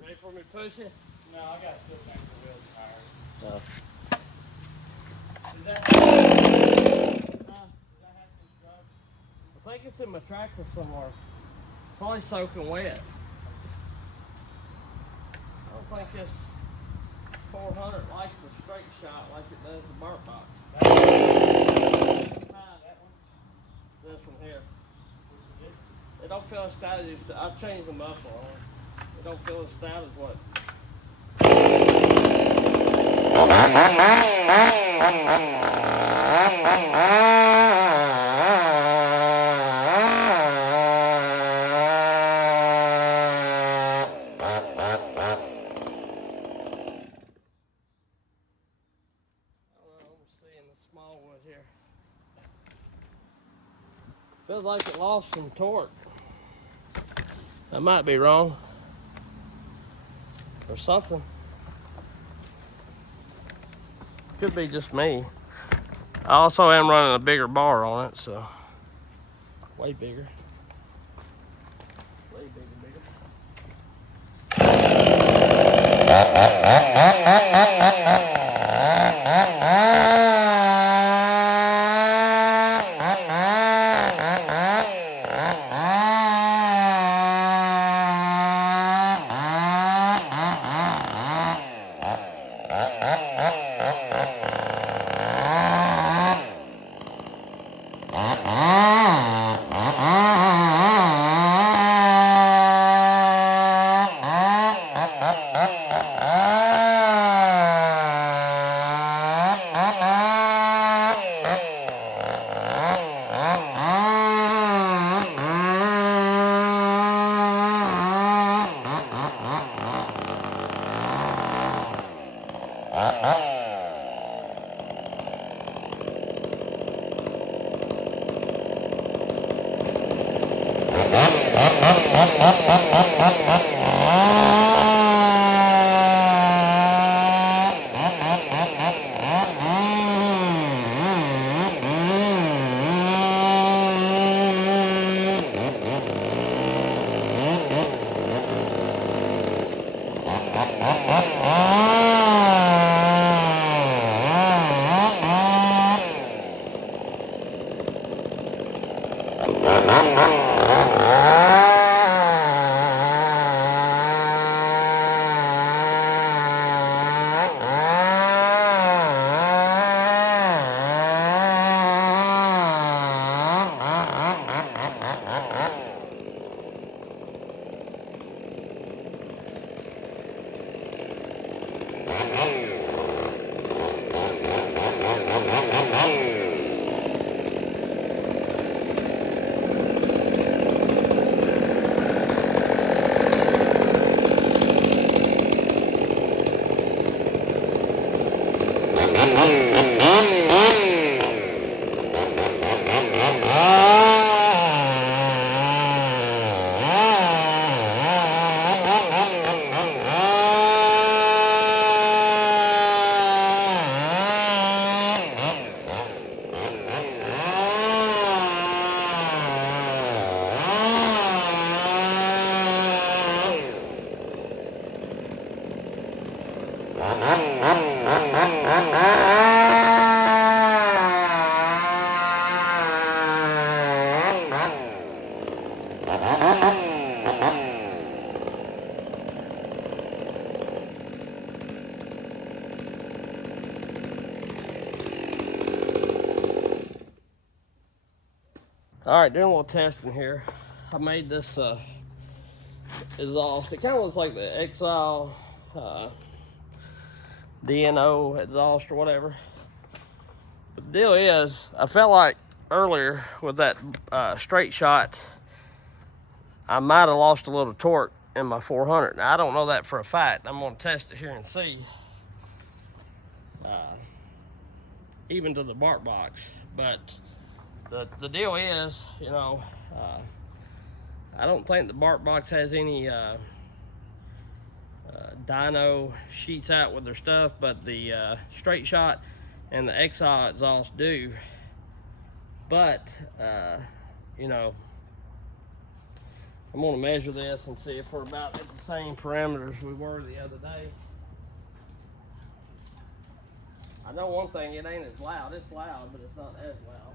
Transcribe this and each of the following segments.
Ready for me to push it? No, I got to still think the wheel's tired. No. Does that have some scrub? I think it's in my tractor somewhere. Probably soaking wet. I don't think this 400 likes the straight shot like it does the burnt box. That one? This one here. Which is it? It don't feel as stout as I changed the muffler on it. It don't feel as stout as what. Small wood here. Feels like it lost some torque. I might be wrong. Or something. Could be just me. I also am running a bigger bar on it, so way bigger. Way bigger. All right, doing a little testing here. I made this exhaust. It kind of looks like the STIHL DNO exhaust or whatever. But the deal is, I felt like earlier with that straight shot, I might have lost a little torque in my 400. Now, I don't know that for a fact. I'm gonna test it here and see. Even to the bark box. But the deal is, you know, I don't think the bark box has any dyno sheets out with their stuff, but the straight shot and the STIHL exhaust do. But you know, I'm gonna measure this and see if we're about at the same parameters we were the other day. I know one thing, it ain't as loud. It's loud, but it's not as loud.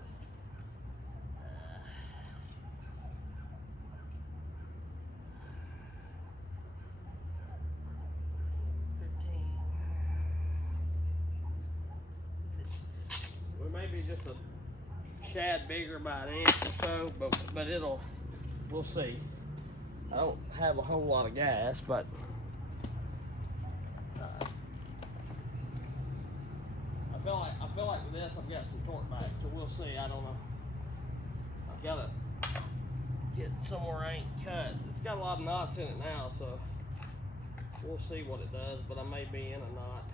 We may be just a shad bigger by an inch or so, but we'll see. I don't have a whole lot of gas, but I feel like with this I've got some torque back, so we'll see. I don't know. I've got to get somewhere I ain't cut. It's got a lot of knots in it now, so we'll see what it does. But I may be in a knot.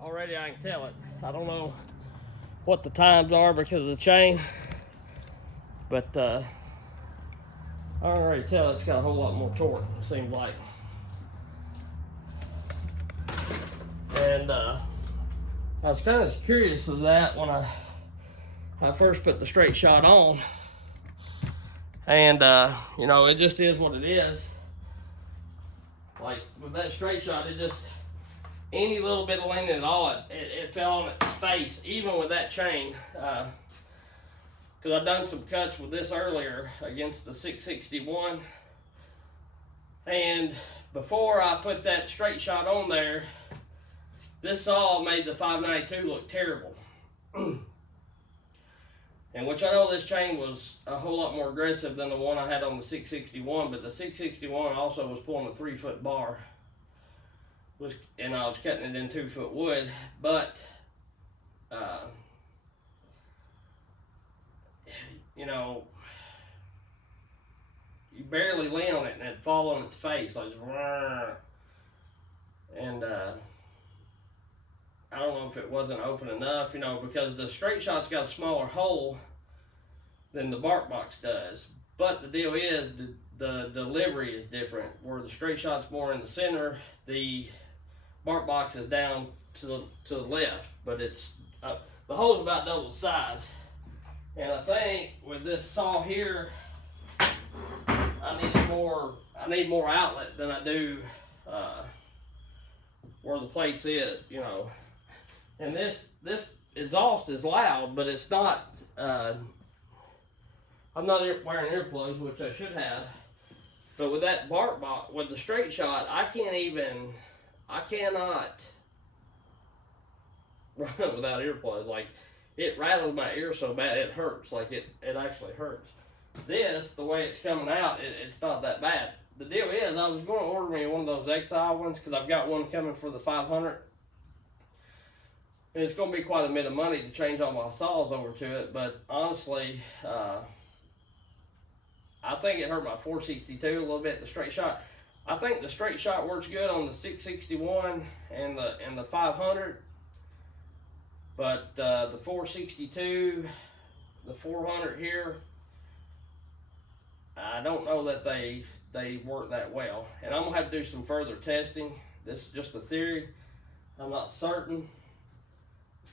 Already I can tell it. I don't know what the times are because of the chain, but I already tell it's got a whole lot more torque, it seems like. And I was kind of curious of that when I first put the straight shot on. And you know, it just is what it is. Like with that straight shot, it just, any little bit of leaning at all, it fell on its face, even with that chain. Because I've done some cuts with this earlier against the 661. And before I put that straight shot on there, this saw made the 592 look terrible. And which I know this chain was a whole lot more aggressive than the one I had on the 661, but the 661 also was pulling a 3-foot bar. And I was cutting it in 2-foot wood, but you know, you barely lean on it and it'd fall on its face like, and I don't know if it wasn't open enough, you know, because the straight shot's got a smaller hole than the bark box does, But the deal is, the delivery is different. Where the straight shot's more in the center, the bark box is down to the left, but it's the hole's about double the size. And I think with this saw here, I need more outlet than I do where the place is, you know. And this exhaust is loud, but it's not. I'm not wearing earplugs, which I should have. But with that bark box, with the straight shot, I cannot run without earplugs. Like, it rattles my ear so bad, it hurts. Like, it actually hurts. This, the way it's coming out, it's not that bad. The deal is, I was going to order me one of those STIHL ones, because I've got one coming for the 500. And it's going to be quite a bit of money to change all my saws over to it. But honestly, I think it hurt my 462 a little bit, the straight shot. I think the straight shot works good on the 661 and the 500. But the 462, the 400 here, I don't know that they work that well. And I'm going to have to do some further testing. This is just a theory. I'm not certain.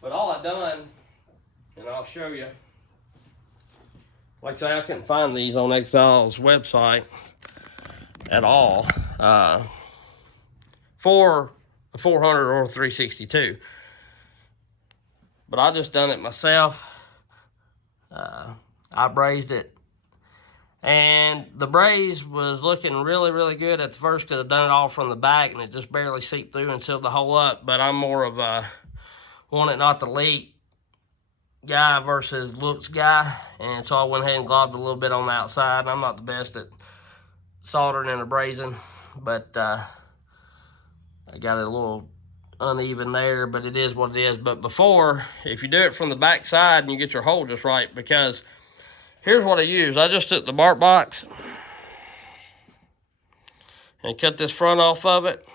But all I've done, and I'll show you, like I say, I couldn't find these on STIHL's website at all for a 400 or a 362. But I just done it myself. I brazed it. And the braze was looking really, really good at the first because I done it all from the back and it just barely seeped through and sealed the hole up. But I'm more of a want it not to leak guy versus looks guy. And so I went ahead and globbed a little bit on the outside. I'm not the best at soldering and brazing, but I got it a little uneven there, but it is what it is. But before, if you do it from the back side and you get your hole just right, because here's what I use. I just took the bark box and cut this front off of it,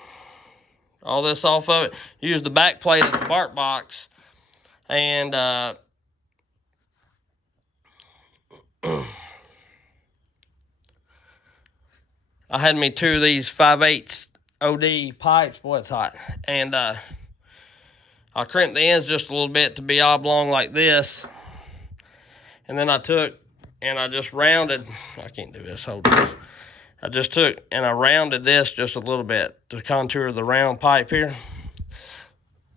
all this off of it. Use the back plate of the bark box, and I had me 2 of these 5/8 OD pipes. Boy, it's hot. And I crimped the ends just a little bit to be oblong like this. And then I took and I just rounded. I can't do this. Hold on. I just took and I rounded this just a little bit to contour the round pipe here.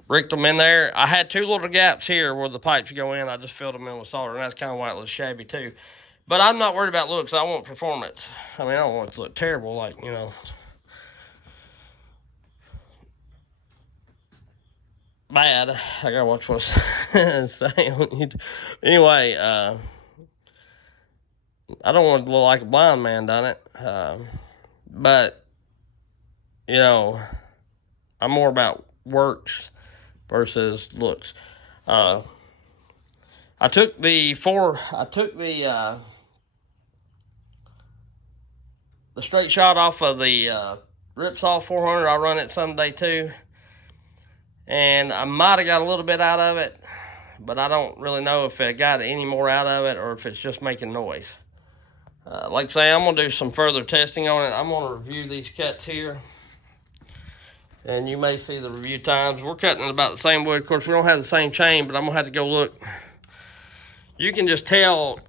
Bricked them in there. I had 2 little gaps here where the pipes go in. I just filled them in with solder, and that's kind of why it looks shabby too. But I'm not worried about looks. I want performance. I mean, I don't want it to look terrible, like, you know. Bad. I gotta watch what I say on YouTube. Anyway, I don't want it to look like a blind man done it. But, you know, I'm more about works versus looks. I took the straight shot off of the Ripsaw 400. I run it someday too, and I might have got a little bit out of it, but I don't really know if I got any more out of it or if it's just making noise. Like I say, I'm gonna do some further testing on it. I'm gonna review these cuts here, and you may see the review times. We're cutting about the same wood. Of course, we don't have the same chain, but I'm gonna have to go look. You can just tell.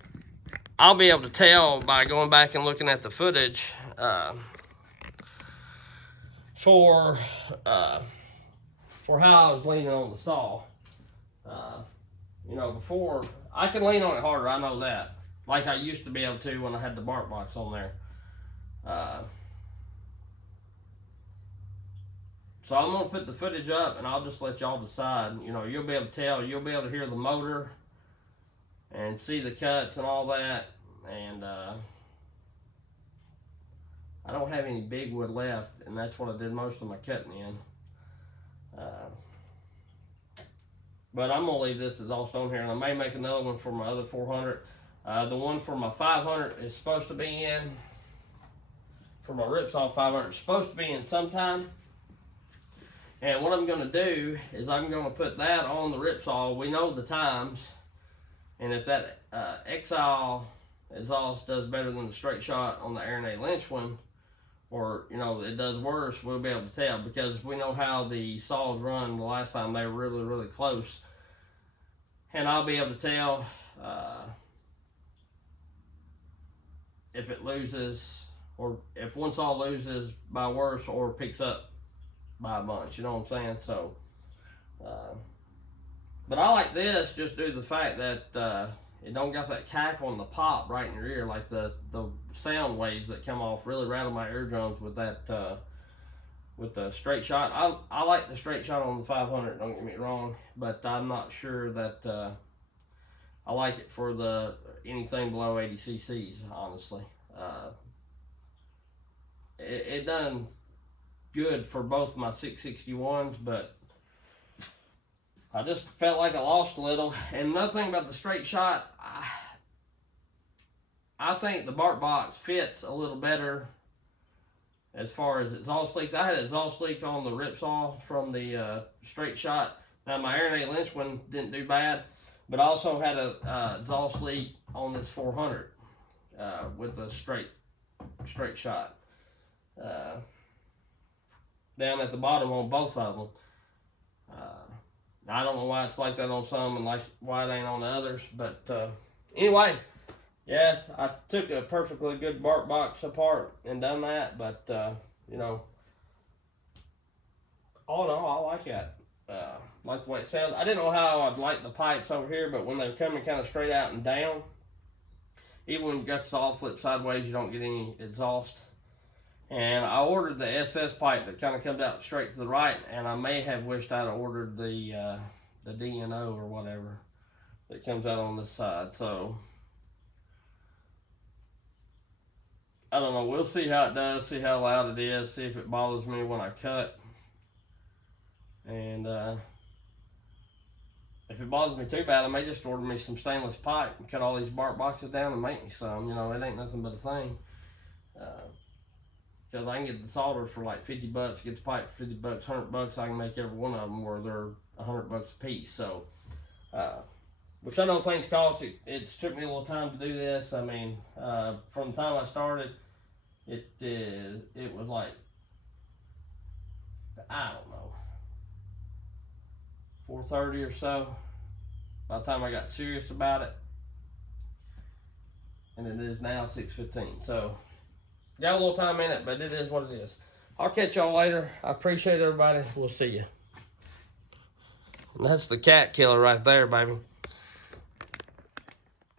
I'll be able to tell by going back and looking at the footage for how I was leaning on the saw. You know, before, I can lean on it harder, I know that. Like I used to be able to when I had the bark box on there. So I'm gonna put the footage up and I'll just let y'all decide. You know, you'll be able to tell, you'll be able to hear the motor and see the cuts and all that. And I don't have any big wood left, and that's what I did most of my cutting in. But I'm gonna leave this as all stone here, and I may make another one for my other 400. The one for my 500 is supposed to be in, for my Ripsaw 500, it's supposed to be in sometime. And what I'm gonna do is I'm gonna put that on the Ripsaw. We know the times. And if that STIHL exhaust does better than the straight shot on the Aaron Lynch one, or you know it does worse, we'll be able to tell, because we know how the saws run the last time they were really, really close, and I'll be able to tell if it loses, or if one saw loses by worse or picks up by a bunch, you know what I'm saying? So but I like this just due to the fact that it don't got that cackle and the pop right in your ear, like the sound waves that come off really rattle my eardrums with that with the straight shot. I like the straight shot on the 500, don't get me wrong, but I'm not sure that I like it for the anything below 80 cc's, honestly. It done good for both my 661s, but I just felt like I lost a little. And another thing about the straight shot, I think the bark box fits a little better as far as exhaust leaks. I had an exhaust leak on the ripsaw from the straight shot. Now my Aaron Lynch one didn't do bad, but I also had a exhaust leak on this 400 with the straight shot down at the bottom on both of them. I don't know why it's like that on some and like why it ain't on the others, but anyway, yeah, I took a perfectly good bark box apart and done that, but you know, all in all, I like that. Like the way it sounds. I didn't know how I'd like the pipes over here, but when they're coming kind of straight out and down, even when you got the saw flip sideways, you don't get any exhaust. And I ordered the SS pipe that kind of comes out straight to the right, and I may have wished I'd ordered the DNO or whatever that comes out on this side. So I don't know. We'll see how it does, see how loud it is, see if it bothers me when I cut. And if it bothers me too bad, I may just order me some stainless pipe and cut all these bark boxes down and make me some. You know, it ain't nothing but a thing. Because I can get the solder for like 50 bucks, get the pipe for 50 bucks, 100 bucks, I can make every one of them where they're 100 bucks a piece. So, which I know things cost. It's took me a little time to do this. I mean, from the time I started, it was like, I don't know, 4:30 or so by the time I got serious about it. And it is now 6:15. So, got a little time in it, but it is what it is. I'll catch y'all later. I appreciate everybody. We'll see you. And that's the cat killer right there, baby.